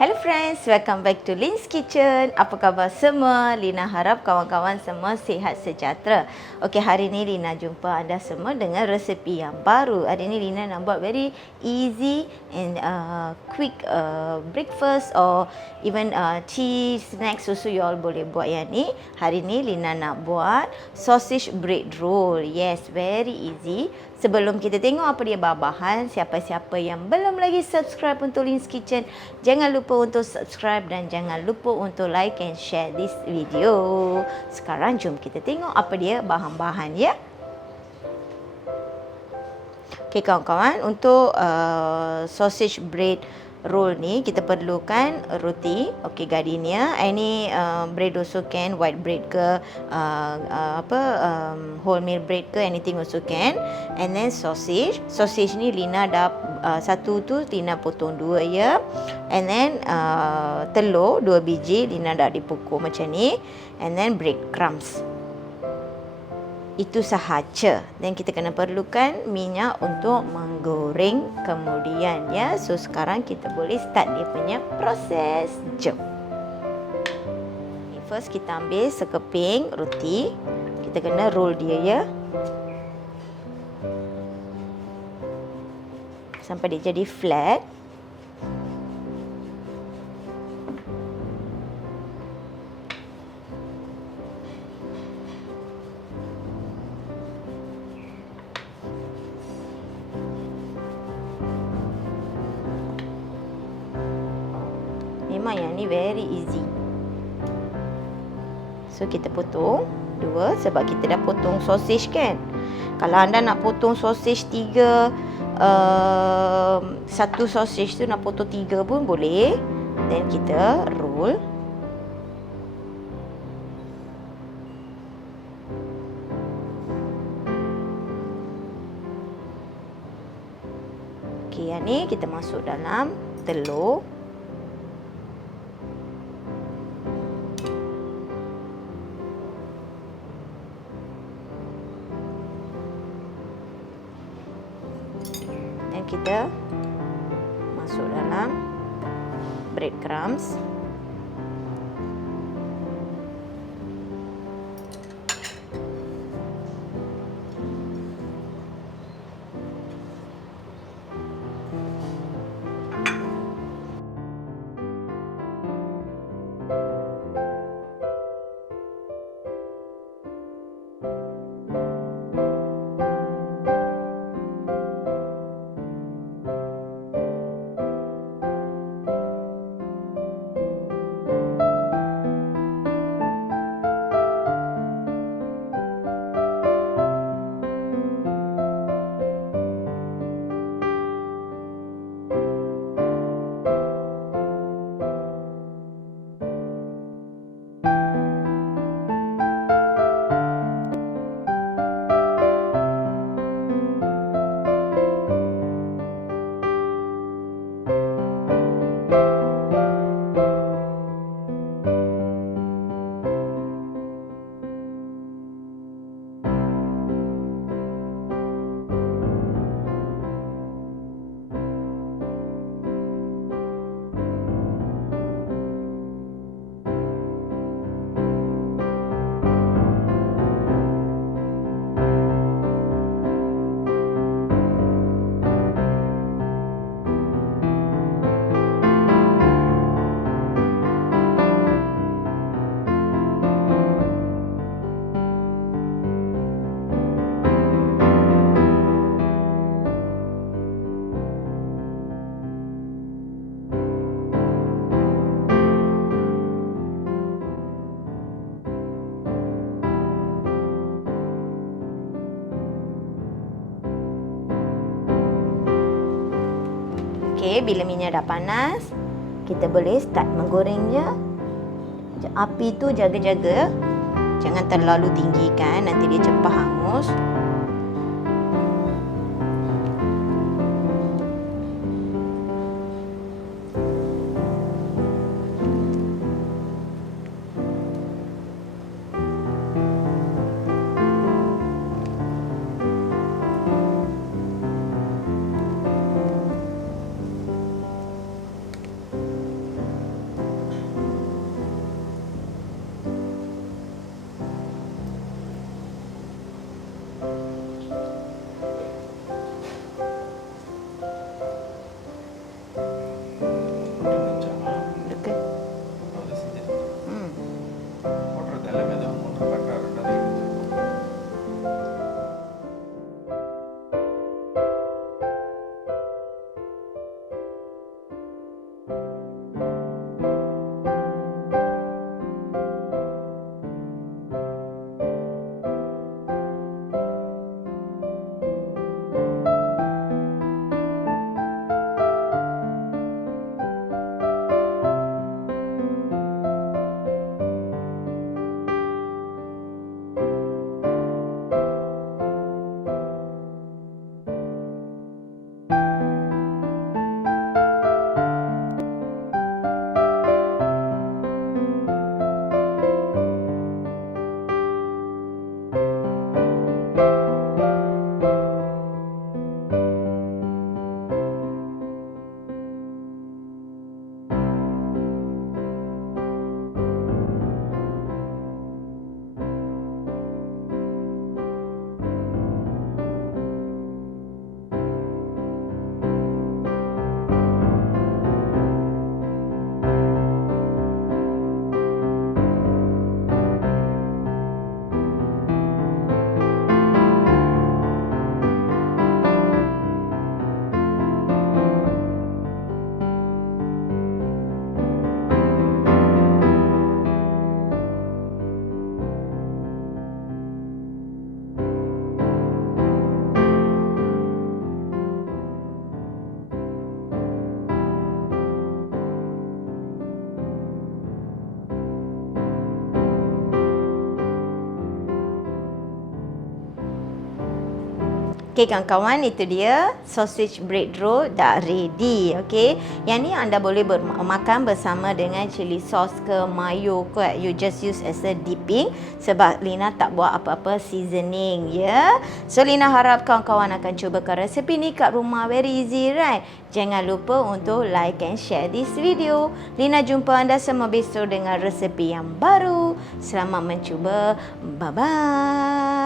Hello friends, welcome back to Lin's Kitchen. Apa khabar semua? Lina harap kawan-kawan semua sihat sejahtera. Okey, hari ni Lina jumpa anda semua dengan resepi yang baru. Hari ni Lina nak buat very easy and quick breakfast or even tea, snack, susu you all boleh buat yang ni. Hari ni Lina nak buat sausage bread roll. Yes, very easy. Sebelum kita tengok apa dia bahan-bahan, siapa-siapa yang belum lagi subscribe untuk Lin's Kitchen, jangan lupa untuk subscribe dan jangan lupa untuk like and share this video. Sekarang jom kita tengok apa dia bahan-bahan ya. Okey kawan-kawan, untuk sausage bread roll ni kita perlukan roti, okey gardenia. Ini bread also can, white bread ke wholemeal bread ke, anything also can. And then sausage. Sausage ni Lina dah satu tu Lina potong dua ya. And then telur 2 biji Lina dah dipukul macam ni. And then breadcrumbs. Itu sahaja. Dan kita kena perlukan minyak untuk menggoreng kemudian ya. So sekarang kita boleh start dia punya proses. Jom. First kita ambil sekeping roti. Kita kena roll dia ya. Sampai dia jadi flat. Memang yang ni very easy. So kita potong dua sebab kita dah potong sausage kan. Kalau anda nak potong sausage 3, satu sausage tu nak potong 3 pun boleh. Then kita roll. Okey, yang ni kita masuk dalam telur. Kita masuk dalam breadcrumbs. Okey, bila minyak dah panas, kita boleh start menggorengnya. Api tu jaga-jaga. Jangan terlalu tinggi kan, nanti dia cepat hangus. Okey kawan-kawan, itu dia sausage bread roll dah ready. Okey, yang ni anda boleh makan bersama dengan chili sauce ke mayo ke. You just use as a dipping sebab Lina tak buat apa-apa seasoning ya. So Lina harap kawan-kawan akan cubakan resepi ni kat rumah, very easy right? Jangan lupa untuk like and share this video. Lina jumpa anda semua besok dengan resepi yang baru. Selamat mencuba. Bye-bye.